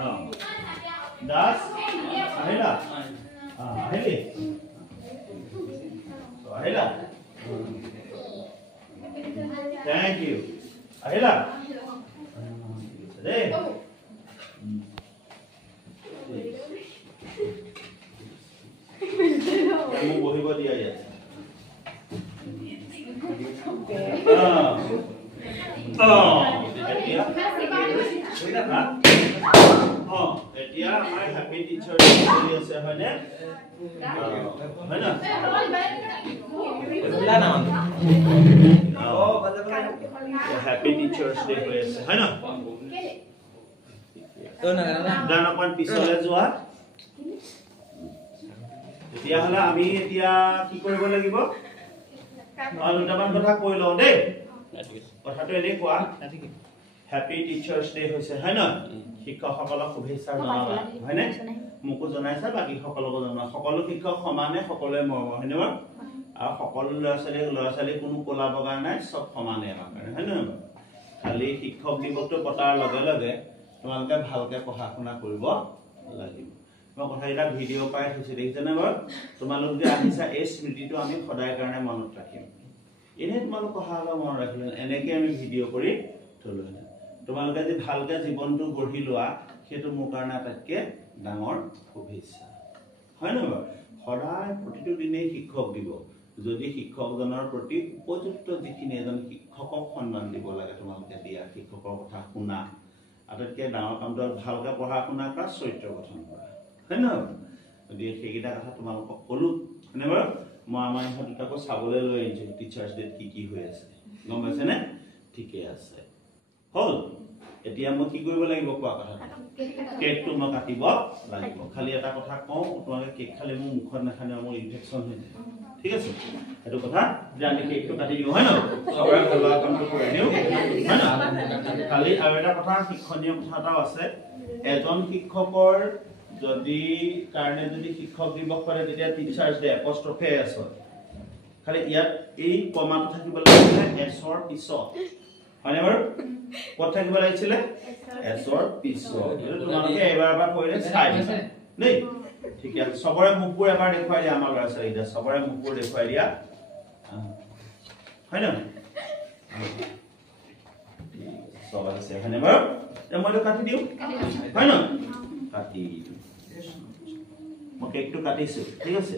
Das ahila ahili so ahila thank you ahila today kamu bohi bodi aja এতিয়া আমাৰ happy teacher day চলি আছে হয়নে হয় না বুলা না হ্যাপি টিচাৰ্স ডে হৈ আছে হয় না তো না গান অকন পিছলে যোৱা এতিয়া হলে আমি এতিয়া কি কৰিব লাগিব দুটামান কথা কৈ লওঁ দেই কথাটো এনে কোৱা হ্যাপি টিচাৰ্স ডে হৈছে হয় না শিক্ষকসকলক শুভেচ্ছা জনাবা হয়নে মোকো জনাইছা বাকি সকলক জনাবা সকলো শিক্ষক সমানে সকলোৱে মৰম হয়নে আৰু সকলো ল'ৰা ছোৱালী কোনো কোলা বগা নাই সব সমানে আমাৰ হয় না খালি শিক্ষক দিৱসটো পতাৰ লগে লগে তোমালোকে ভালকে পঢ়া শুনা কৰিব লাগিব মই কথা এটা ভিডিঅ' পাই থৈছে দেখিছেনে বাৰু তোমালোক যে আহিছা এই স্মৃতিটো আমি সদায় কাৰণে মনত ৰাখিম এনে তোমালোক পঢ়া মনত ৰাখিলে এনেকৈ আমি ভিডিঅ' কৰি থলো তোমালোকে যে ভালকে জীৱনটো গঢ়ি লোৱা সেইটো মোৰ কাৰণে আটাইতকৈ ডাঙৰ শুভেচ্ছা হয় না বাৰু সদায় প্ৰতিটো দিনেই শিক্ষক দিব যদি শিক্ষকজনৰ প্ৰতি উপযুক্ত যিখিনি এজন শিক্ষকক সন্মান দিব লাগে তোমালোকে দিয়া শিক্ষকৰ কথা শুনা আটাইতকৈ ডাঙৰ কামটো ভালকে পঢ়া শুনা কৰা চৰিত্ৰ গঠন কৰা হয় না যদি সেইকেইটা কথা তোমালোকক ক'লো হয়নে বাৰু মই আমাৰ ইহঁত দুটাকো চাবলৈ লৈ আহিছোঁ টিচাৰ্ছ ডেত কি হৈ আছে গম পাইছেনে ঠিকে আছে হল এতিয়া মই কি কৰিব লাগিব কোৱা কথা কেকটো মই কাটিব লাগিব খালি এটা কথা কওঁ তোমালোকে কেক খালে মোৰ মুখত নাখানে মোৰ ইনফেকচন হৈ যায় ঠিক আছে এটো কথা যে আমি কেকটো কাটি দিও হয় না সবাই ভালবা কামটো কৰি দিও হয় না খালি আৰু এটা কথা শিক্ষণীয় কথা এটাও আছে এজন শিক্ষকৰ যদি কাৰণে যদি শিক্ষক দিৱস কৰে তেতিয়া টিচাৰ্ছ ডে এপস্ট্ৰফে আছে খালি ইয়াত এই কমাটো থাকিব লাগে এছৰ পিছত হয়নে বাৰু কত থাকিব লাগিছিল এছৰ পিছত তোমালোকে এবাৰ কৰিলে চাই নেই ঠিক আছে সবৰে মুখবোৰ এবাৰ দেখুৱাই দিয়া আমাৰ ল'ৰা ছোৱালীটা সবৰে মুখবোৰ দেখুৱাই দিয়া হয় না সব আছে হয়নে বাৰু মই কাটি দিও হয় না কাটি মই কেকটো কাটিছো ঠিক আছে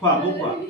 খোৱা